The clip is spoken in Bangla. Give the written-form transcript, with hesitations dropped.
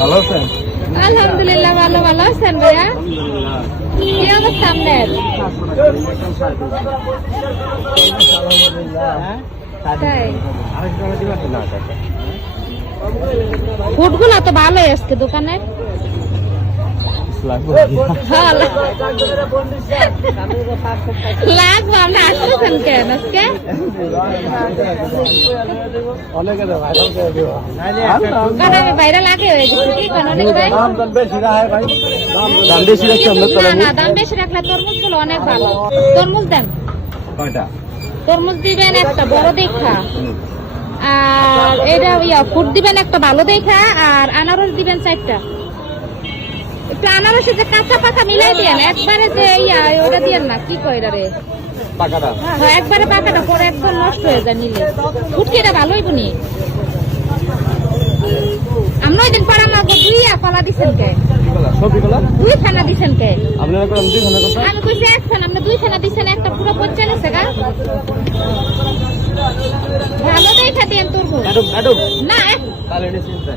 ভালো আছেন? আলহামদুলিল্লাহ ভালো। ভালো আছেন ভাইয়া? কি অবস্থা আপনার? তাই ফুটগুলো তো ভালোই আজকে দোকানে। হ্যাঁ, লাগবো। আপনি আসতেছেন কেন আজকে? কারণ আমি বাইরে লাগে হয়ে গেছি কি কারণ অনেক ভাই দাম বেশি রাখছি আমরা তো। না না, দাম বেশি রাখলে তরমুজ গুলো অনেক ভালো। তরমুজ দেন, কয়টা? তরমুজ দিবেন একটা বড় দেখা, আর এটা ফুট দিবেন একটা ভালো দেখা, আর আনারস দিবেন 4টা। একটু আনারসে যে কাঁচা পাকা মিলাই দিয়েন, একবারে যে ওটা দিয়েন না, কি কয় রে পাকাটা? হ্যাঁ, একবারে পাকাটা পরে একদম নষ্ট হয়ে যায় নিলে। ফুটকি এটা ভালোই বুনি। আমরা ওই দিন পাড়া না 2 কলা দিচ্ছেন কে? সবজি কলা 2 খানা দিচ্ছেন কে? আপনারা করেন 2 খানা কথা? আমি কইছি 1 খানা, আপনি 2 খানা দিচ্ছেন, একটা পুরো 95 টাকা। ভালো দেখা দিয়েন তরমুজ। ম্যাডাম না তাহলে এটা চিন্তা